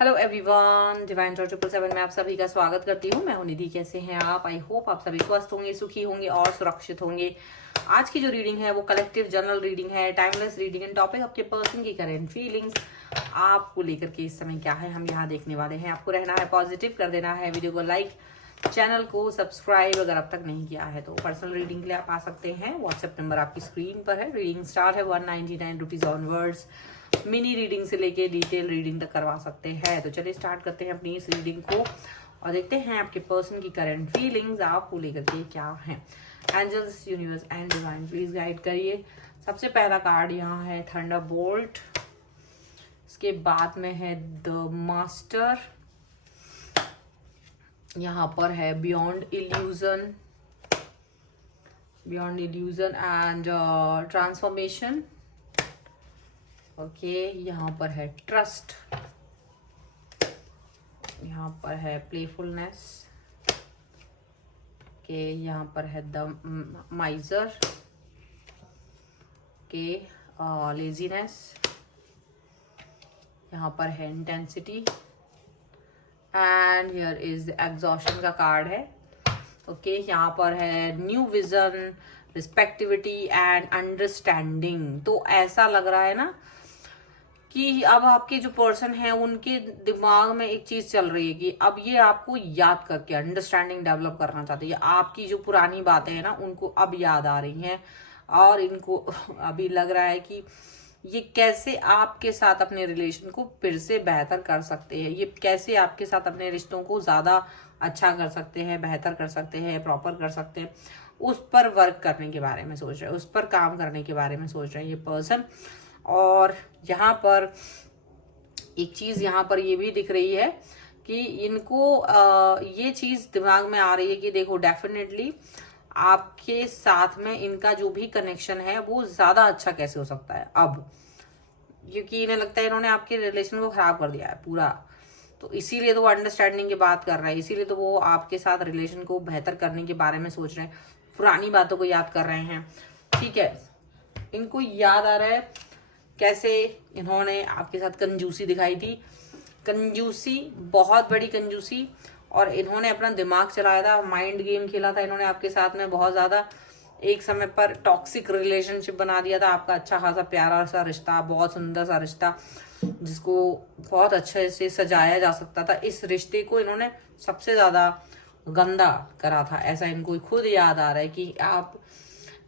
Hello everyone, divine Tor 777 में आप सभी का स्वागत करती हूँ। मैं हूँ निधि। कैसे हैं आप? आई होप आप सभी स्वस्थ होंगे, सुखी होंगे और सुरक्षित होंगे। आज की जो रीडिंग है वो कलेक्टिव जनरल रीडिंग है, टाइमलेस रीडिंग एंड टॉपिक आपके पर्सन की करेंट फीलिंग्स आपको लेकर के इस समय क्या है हम यहाँ देखने वाले हैं। आपको रहना है पॉजिटिव, कर देना है वीडियो को लाइक, चैनल को सब्सक्राइब अगर अब तक नहीं किया है तो। पर्सनल रीडिंग के लिए आप आ सकते हैं। व्हाट्सएप नंबर आपकी स्क्रीन पर है। रीडिंग स्टार्ट है 199 रुपीज ऑनवर्ड्स। मिनी रीडिंग से लेके डिटेल रीडिंग तक करवा सकते हैं। तो चलिए स्टार्ट करते हैं अपनी इस रीडिंग को और देखते हैं आपके पर्सन की करंट फीलिंग्स आपको लेकर के क्या है। Angels, universe and divine please guide करिए। सबसे पहला कार्ड यहाँ है थंडरबोल्ट। इसके बाद में है द मास्टर। यहाँ पर है beyond illusion and transformation. Okay, यहाँ पर है ट्रस्ट, यहाँ पर है प्लेफुलनेस, ओके, यहाँ पर है द माइजर, ओके, लेजीनेस, यहाँ पर है intensity and here is exhaustion का कार्ड है। ओके, यहाँ पर है न्यू विजन, रिस्पेक्टिविटी एंड अंडरस्टैंडिंग। तो ऐसा लग रहा है ना कि अब आपके जो पर्सन है उनके दिमाग में एक चीज चल रही है कि अब ये आपको याद करके अंडरस्टैंडिंग डेवलप करना चाहते हैं। आपकी जो पुरानी बातें हैं ना उनको अब याद आ रही हैं और इनको अभी लग रहा है कि ये कैसे आपके साथ अपने रिलेशन को फिर से बेहतर कर सकते हैं, ये कैसे आपके साथ अपने रिश्तों को ज्यादा अच्छा कर सकते हैं, बेहतर कर सकते हैं, प्रॉपर कर सकते हैं। उस पर वर्क करने के बारे में सोच रहे हैं, उस पर काम करने के बारे में सोच रहे हैं ये पर्सन। और यहाँ पर एक चीज यहाँ पर ये भी दिख रही है कि इनको ये चीज दिमाग में आ रही है कि देखो डेफिनेटली आपके साथ में इनका जो भी कनेक्शन है वो ज्यादा अच्छा कैसे हो सकता है अब, क्योंकि इन्हें लगता है इन्होंने आपके रिलेशन को खराब कर दिया है पूरा। तो इसीलिए तो वो अंडरस्टैंडिंग की बात कर रहे हैं, इसीलिए तो वो आपके साथ रिलेशन को बेहतर करने के बारे में सोच रहे हैं, पुरानी बातों को याद कर रहे हैं। ठीक है, इनको याद आ रहा है कैसे इन्होंने आपके साथ कंजूसी दिखाई थी, कंजूसी, बहुत बड़ी कंजूसी, और इन्होंने अपना दिमाग चलाया था, माइंड गेम खेला था इन्होंने आपके साथ में बहुत ज्यादा। एक समय पर टॉक्सिक रिलेशनशिप बना दिया था आपका, अच्छा खासा प्यारा सा रिश्ता, बहुत सुंदर सा रिश्ता जिसको बहुत अच्छे से सजाया जा सकता था। इस रिश्ते को इन्होंने सबसे ज्यादा गंदा करा था, ऐसा इनको खुद याद आ रहा है कि आप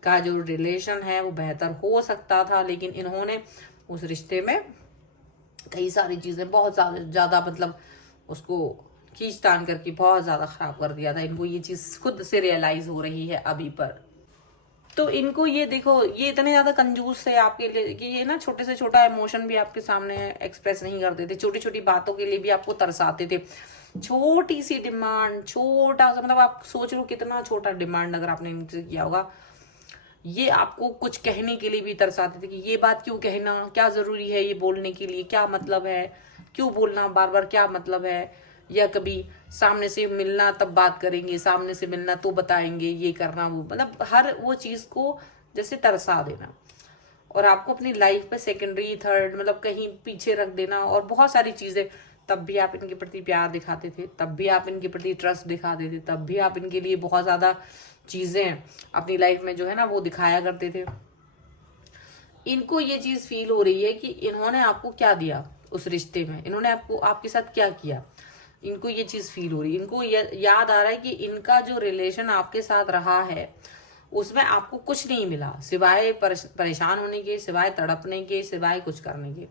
का जो रिलेशन है वो बेहतर हो सकता था, लेकिन इन्होंने उस रिश्ते में कई सारी चीजें बहुत ज्यादा मतलब उसको खींचतान करके बहुत ज्यादा खराब कर दिया था। इनको ये चीज खुद से रियलाइज हो रही है अभी पर। तो इनको ये देखो, ये इतने ज्यादा कंजूस है आपके लिए कि ये ना छोटे से छोटा इमोशन भी आपके सामने एक्सप्रेस नहीं करते थे, छोटी छोटी बातों के लिए भी आपको तरसाते थे। छोटी सी डिमांड, छोटा सा, मतलब आप सोच लो कितना छोटा डिमांड अगर आपने इनसे किया होगा, ये आपको कुछ कहने के लिए भी तरसाते थे कि ये बात क्यों कहना, क्या जरूरी है ये बोलने के लिए, क्या मतलब है, क्यों बोलना बार बार, क्या मतलब है। या कभी सामने से मिलना तब बात करेंगे, सामने से मिलना तो बताएंगे, ये करना वो, मतलब हर वो चीज को जैसे तरसा देना और आपको अपनी लाइफ में सेकेंडरी थर्ड मतलब कहीं पीछे रख देना और बहुत सारी चीजें। तब भी आप इनके प्रति प्यार दिखाते थे, तब भी आप इनके प्रति ट्रस्ट दिखाते थे, तब भी आप इनके लिए बहुत ज्यादा चीजें अपनी लाइफ में जो है ना वो दिखाया करते थे। इनको ये चीज फील हो रही है कि इन्होंने आपको क्या दिया उस रिश्ते में, इन्होंने आपको आपके साथ क्या किया, इनको ये चीज फील हो रही है। इनको याद आ रहा है कि इनका जो रिलेशन आपके साथ रहा है उसमें आपको कुछ नहीं मिला सिवाय परेशान होने के, सिवाय तड़पने के, सिवाय कुछ करने के।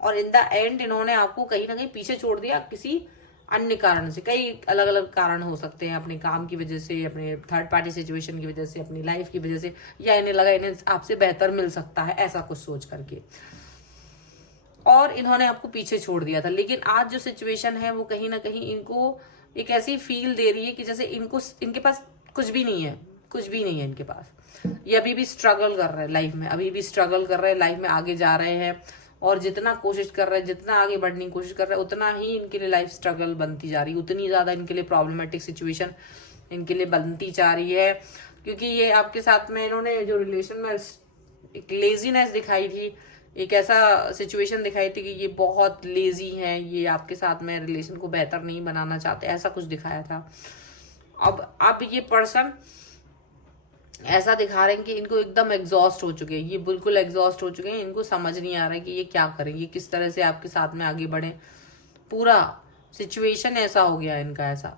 और इन द एंड इन्होंने आपको कहीं ना कहीं पीछे छोड़ दिया किसी अन्य कारण से। कई अलग अलग कारण हो सकते हैं, अपने काम की वजह से, अपने थर्ड पार्टी सिचुएशन की वजह से, अपनी लाइफ की वजह से, या इन्हें लगा इन्हें आपसे बेहतर मिल सकता है, ऐसा कुछ सोच करके, और इन्होंने आपको पीछे छोड़ दिया था। लेकिन आज जो सिचुएशन है वो कहीं ना कहीं इनको एक ऐसी फील दे रही है कि जैसे इनको इनके पास कुछ भी नहीं है, कुछ भी नहीं है इनके पास। ये अभी भी स्ट्रगल कर रहे हैं लाइफ में, अभी भी स्ट्रगल कर रहे हैं लाइफ में, आगे जा रहे हैं और जितना कोशिश कर रहे हैं, जितना आगे बढ़ने की कोशिश कर रहे हैं, उतना ही इनके लिए लाइफ स्ट्रगल बनती जा रही है, उतनी ज्यादा इनके लिए प्रॉब्लमेटिक सिचुएशन इनके लिए बनती जा रही है। क्योंकि ये आपके साथ में इन्होंने जो रिलेशन में एक लेजीनेस दिखाई थी, एक ऐसा सिचुएशन दिखाई थी कि ये बहुत लेजी हैं, ये आपके साथ में रिलेशन को बेहतर नहीं बनाना चाहते, ऐसा कुछ दिखाया था। अब ये पर्सन ऐसा दिखा रहे हैं कि इनको एकदम एग्जॉस्ट हो चुके हैं, ये बिल्कुल एग्जॉस्ट हो चुके हैं, इनको समझ नहीं आ रहा है कि ये क्या करें, ये किस तरह से आपके साथ में आगे बढ़े। पूरा सिचुएशन ऐसा हो गया इनका, ऐसा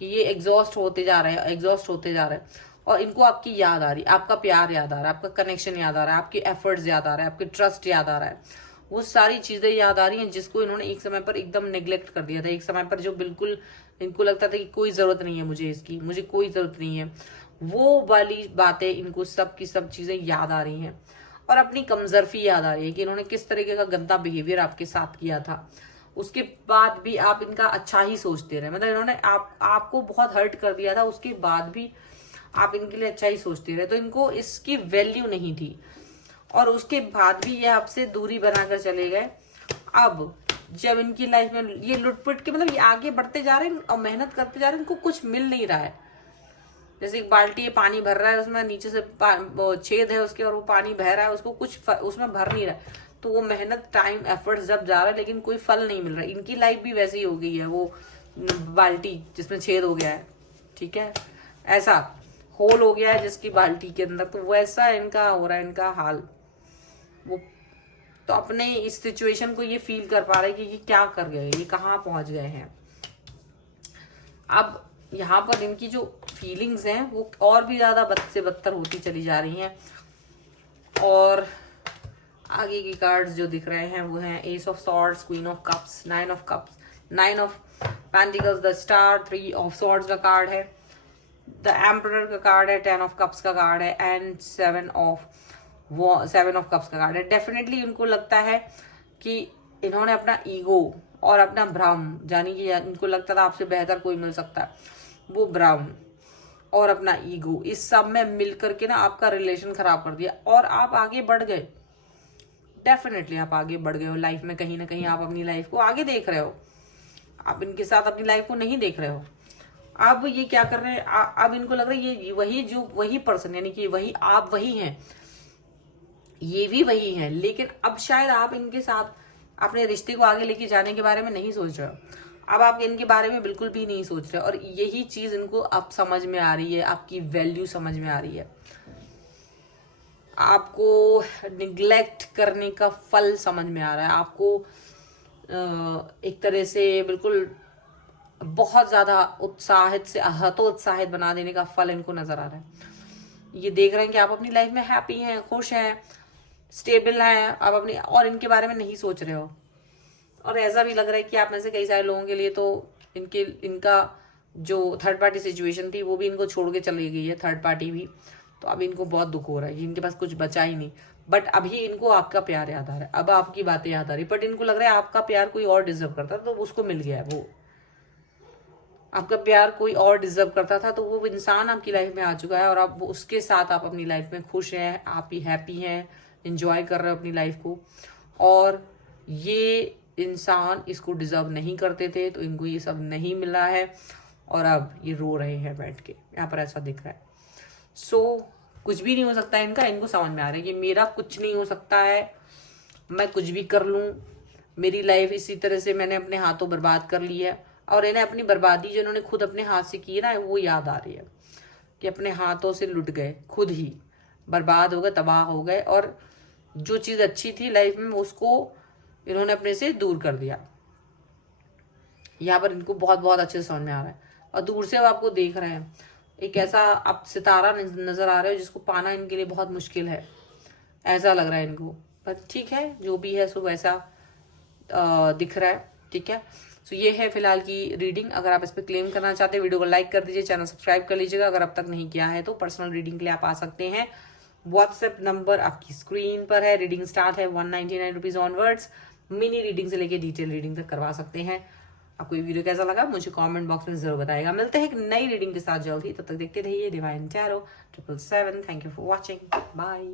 कि ये एग्जॉस्ट होते जा रहे हैं, एग्जॉस्ट होते जा रहे हैं, और इनको आपकी याद आ रही है, आपका प्यार याद आ रहा है, आपका कनेक्शन याद आ रहा है, आपके एफर्ट्स याद आ रहा है, आपके ट्रस्ट याद आ रहा है, वो सारी चीजें याद आ रही हैं जिसको इन्होंने एक समय पर एकदम नेग्लेक्ट कर दिया था। एक समय पर जो बिल्कुल इनको लगता था कि कोई जरूरत नहीं है मुझे इसकी, मुझे कोई जरूरत नहीं है, वो वाली बातें इनको सब की सब चीजें याद आ रही हैं। और अपनी कमजोरी याद आ रही है कि इन्होंने किस तरीके का गंदा बिहेवियर आपके साथ किया था, उसके बाद भी आप इनका अच्छा ही सोचते रहे। मतलब इन्होंने आपको बहुत हर्ट कर दिया था, उसके बाद भी आप इनके लिए अच्छा ही सोचते रहे, तो इनको इसकी वैल्यू नहीं थी, और उसके बाद भी ये आपसे दूरी बनाकर चले गए। अब जब इनकी लाइफ में ये लुटपुट के, मतलब ये आगे बढ़ते जा रहे हैं और मेहनत करते जा रहे हैं, इनको कुछ मिल नहीं रहा है। जैसे एक बाल्टी है, पानी भर रहा है, उसमें नीचे से छेद है उसके, और वो पानी बह रहा है, उसको कुछ उसमें भर नहीं रहा है, तो वो मेहनत, टाइम, एफर्ट जब जा रहा है लेकिन कोई फल नहीं मिल रहा है। इनकी लाइफ भी वैसी ही हो गई है, वो बाल्टी जिसमें छेद हो गया है, ठीक है, ऐसा होल हो गया है जिसकी बाल्टी के अंदर, तो वैसा इनका हो रहा है, इनका हाल। वो तो अपने इस सिचुएशन को ये फील कर पा रहे कि ये क्या कर गए, ये कहाँ पहुंच गए हैं। अब यहाँ पर इनकी जो फीलिंग्स हैं वो और भी ज्यादा बद से बदतर होती चली जा रही हैं। और आगे की कार्ड्स जो दिख रहे हैं वो हैं S of swords, queen of cups, nine of cups, nine of pentacles, the star, three of swords का कार्ड है, द एम्परर का कार्ड है, 10 ऑफ कप्स का कार्ड है, एंड 7 ऑफ कप्स का कार्ड है। डेफिनेटली उनको लगता है कि इन्होंने अपना ईगो और अपना भ्रम, यानी कि इनको लगता था आपसे बेहतर कोई मिल सकता है, वो भ्रम और अपना ईगो, इस सब में मिलकर के ना आपका रिलेशन खराब कर दिया, और आप आगे बढ़ गए। डेफिनेटली आप आगे बढ़ गए हो लाइफ में, कहीं ना कहीं आप अपनी लाइफ को आगे देख रहे हो, आप इनके साथ अपनी लाइफ को नहीं देख रहे हो। अब ये क्या कर रहे हैं, अब इनको लग रहा है ये वही पर्सन, यानी कि वही आप वही हैं, ये भी वही हैं, लेकिन अब शायद आप इनके साथ अपने रिश्ते को आगे लेके जाने के बारे में नहीं सोच रहे हो। अब आप इनके बारे में बिल्कुल भी नहीं सोच रहे, और यही चीज इनको अब समझ में आ रही है, आपकी वैल्यू समझ में आ रही है, आपको निग्लेक्ट करने का फल समझ में आ रहा है, आपको एक तरह से बिल्कुल बहुत ज्यादा उत्साहित से हतोत्साहित बना देने का फल इनको नजर आ रहा है। ये देख रहे हैं कि आप अपनी लाइफ में हैप्पी हैं, खुश हैं, स्टेबल हैं, आप अपनी, और इनके बारे में नहीं सोच रहे हो। और ऐसा भी लग रहा है कि आप में से कई सारे लोगों के लिए तो इनका जो थर्ड पार्टी सिचुएशन थी वो भी इनको छोड़ के चली गई है, थर्ड पार्टी भी, तो अब इनको बहुत दुख हो रहा है, इनके पास कुछ बचा ही नहीं। बट अभी इनको आपका प्यार याद आ रहा है, अब आपकी बातें याद आ रही, बट इनको लग रहा है आपका प्यार कोई और डिजर्व करता था तो उसको मिल गया है, वो आपका प्यार कोई और डिजर्व करता था तो वो इंसान आपकी लाइफ में आ चुका है, और आप उसके साथ आप अपनी लाइफ में खुश हैं, आप ही हैप्पी हैं, एंजॉय कर रहे हो अपनी लाइफ को। और ये इंसान इसको डिजर्व नहीं करते थे, तो इनको ये सब नहीं मिला है, और अब ये रो रहे हैं बैठ के, यहाँ पर ऐसा दिख रहा है। सो कुछ भी नहीं हो सकता है इनका, इनको समझ में आ रहा है कि मेरा कुछ नहीं हो सकता है, मैं कुछ भी कर लूँ, मेरी लाइफ इसी तरह से मैंने अपने हाथों बर्बाद कर ली है। और इन्हें अपनी बर्बादी जो इन्होंने खुद अपने हाथ से की है ना, वो याद आ रही है कि अपने हाथों से लुट गए, खुद ही बर्बाद हो गए, तबाह हो गए, और जो चीज़ अच्छी थी लाइफ में उसको इन्होंने अपने से दूर कर दिया। यहाँ पर इनको बहुत बहुत अच्छे से समझ में आ रहा है, और दूर से अब आपको देख रहे हैं, एक ऐसा आप सितारा नजर आ रहे हो जिसको पाना इनके लिए बहुत मुश्किल है, ऐसा लग रहा है इनको। पर ठीक है, जो भी है सो वैसा दिख रहा है, ठीक है। सो ये है फिलहाल की रीडिंग। अगर आप इस पर क्लेम करना चाहते हैं वीडियो को लाइक कर दीजिए, चैनल सब्सक्राइब कर लीजिएगा अगर अब तक नहीं किया है तो। पर्सनल रीडिंग के लिए आप आ सकते हैं, व्हाट्सएप नंबर आपकी स्क्रीन पर है। रीडिंग स्टार्ट है 199 रुपीज ऑनवर्ड्स। मिनी रीडिंग से लेके डिटेल रीडिंग तक करवा सकते हैं। आपको ये वीडियो कैसा लगा मुझे कमेंट बॉक्स में जरूर बताएगा। मिलते हैं एक नई रीडिंग के साथ जल्द ही, तब तक देखते रहिए divine tarot 777। Thank you for watching, bye.